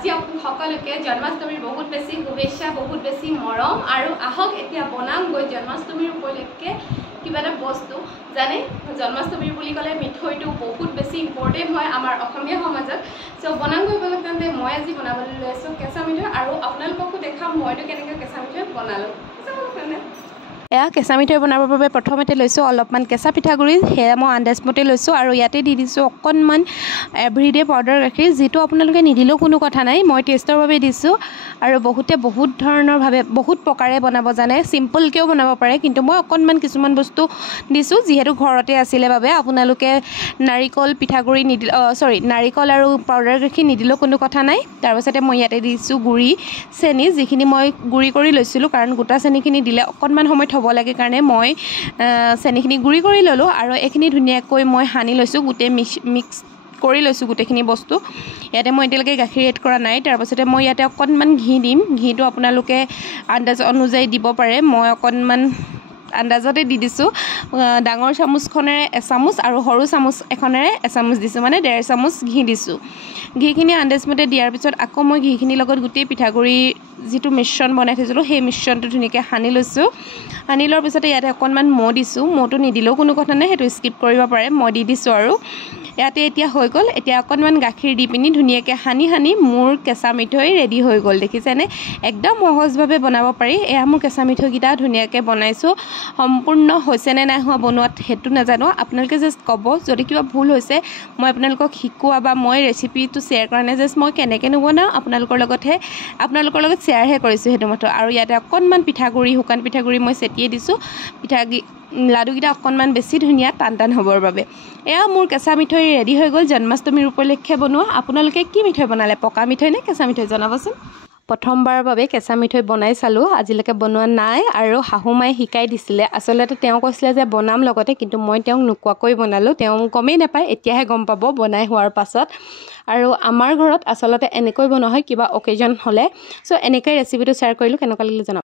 আজি সকলোকে জন্মাষ্টমীৰ বহুত বেছি শুভেচ্ছা বহুত বেছি মৰম আৰু আহক এতিয়া বনামগৈ জন্মাষ্টমীৰ উপলক্ষে কিবা এটা বস্তু জানে জন্মাষ্টমীৰ বুলি ক'লে মিঠৈটো বহুত বেছি ইম্পৰ্টেণ্ট হয় আমাৰ অসমীয়া সমাজত সো বনামগৈ বলতে মই আজি বনাবলৈ লৈছো কেঁচা মিঠৈ আৰু আপোনালোককো দেখাম মইতো কেনেকৈ কেঁচা মিঠৈ বনালোঁ এয়া কেঁচা মিঠৈ বনাবৰ বাবে প্ৰথমতে লৈছোঁ অলপমান কেঁচা পিঠাগুড়ি সেয়া মই আন্দাজমতে লৈছোঁ আৰু ইয়াতে দি দিছোঁ অকণমান এভৰিডে পাউডাৰ গাখীৰ যিটো আপোনালোকে নিদিলেও কোনো কথা নাই মই টেষ্টৰ বাবে দিছোঁ আৰু বহুতে বহুত ধৰণৰভাৱে বহুত প্ৰকাৰে বনাব জানে চিম্পলকৈও বনাব পাৰে কিন্তু মই অকণমান কিছুমান বস্তু দিছোঁ যিহেতু ঘৰতে আছিলে বাবে আপোনালোকে নাৰিকল পিঠাগুড়ি নিদিলে নাৰিকল আৰু পাউডাৰ গাখীৰ নিদিলেও কোনো কথা নাই তাৰপাছতে মই ইয়াতে দিছোঁ গুড়ি চেনি যিখিনি মই গুড়ি কৰি লৈছিলোঁ কাৰণ গোটা চেনিখিনি দিলে অকণমান সময় থ'ব লাগে কাৰণে মই চেনিখিনি গুড়ি কৰি ল'লোঁ আৰু এইখিনি ধুনীয়াকৈ মই সানি লৈছোঁ গোটেই মিক্স কৰি লৈছোঁ গোটেইখিনি বস্তু ইয়াতে মই এতিয়ালৈকে গাখীৰ এড কৰা নাই তাৰপাছতে মই ইয়াতে অকণমান ঘি দিম ঘিটো আপোনালোকে আন্দাজ অনুযায়ী দিব পাৰে মই অকণমান আন্দাজতে দি দিছোঁ ডাঙৰ চামুচখনেৰে এচামুচ আৰু সৰু চামুচ এখনেৰে এচামুচ দিছোঁ মানে 1.5 চামুচ ঘি দিছোঁ ঘিখিনি আন্দাজমতে দিয়াৰ পিছত আকৌ মই ঘিখিনিৰ লগত গোটেই পিঠাগুড়ি যিটো মিশ্ৰণ বনাই থৈছিলোঁ সেই মিশ্ৰণটো ধুনীয়াকৈ সানি লৈছোঁ সানি লোৱাৰ পিছতে ইয়াতে অকণমান মৌ দিছোঁ মৌটো নিদিলেও কোনো কথা নাই সেইটো স্কিপ কৰিব পাৰে মই দি দিছোঁ আৰু ইয়াতে এতিয়া হৈ গ'ল এতিয়া অকণমান গাখীৰ দি পিনি ধুনীয়াকৈ সানি মোৰ কেঁচা মিঠৈ ৰেডি হৈ গ'ল দেখিছেনে একদম সহজভাৱে বনাব পাৰি এয়া মোৰ কেঁচা মিঠৈকেইটা ধুনীয়াকৈ বনাইছোঁ সম্পূৰ্ণ হৈছেনে নাই হোৱা বনোৱাত সেইটো নাজানো আপোনালোকে জাষ্ট ক'ব যদি কিবা ভুল হৈছে মই আপোনালোকক শিকোৱা বা মই ৰেচিপিটো শ্বেয়াৰ কৰা নাই জাষ্ট মই কেনেকৈ নবনাওঁ আপোনালোকৰ লগত শ্বেয়াৰহে কৰিছোঁ সেইটো মতে আৰু ইয়াতে অকণমান পিঠাগুড়ি শুকান পিঠাগুড়ি মই চেটিয়াই দিছোঁ লাডুকেইটা অকণমান বেছি ধুনীয়া টান হ'বৰ বাবে এয়া মোৰ কেঁচা মিঠৈ ৰেডি হৈ গ'ল জন্মাষ্টমীৰ উপলক্ষে বনোৱা আপোনালোকে কি মিঠৈ বনালে পকা মিঠৈ নে কেঁচা মিঠৈ জনাবচোন প্ৰথমবাৰৰ বাবে কেঁচা মিঠৈ বনাই চালোঁ আজিলৈকে বনোৱা নাই আৰু শাহুমাই শিকাই দিছিলে আচলতে তেওঁ কৈছিলে যে বনাম লগতে কিন্তু মই তেওঁক নোকোৱাকৈ বনালোঁ তেওঁ গমেই নাপায় এতিয়াহে গম পাব বনাই হোৱাৰ পাছত আৰু আমাৰ ঘৰত আচলতে এনেকৈ বনোৱা হয় কিবা অকেজন হ'লে সো এনেকৈ ৰেচিপিটো শ্বেয়াৰ কৰিলোঁ কেনেকুৱা লাগিলে জনাব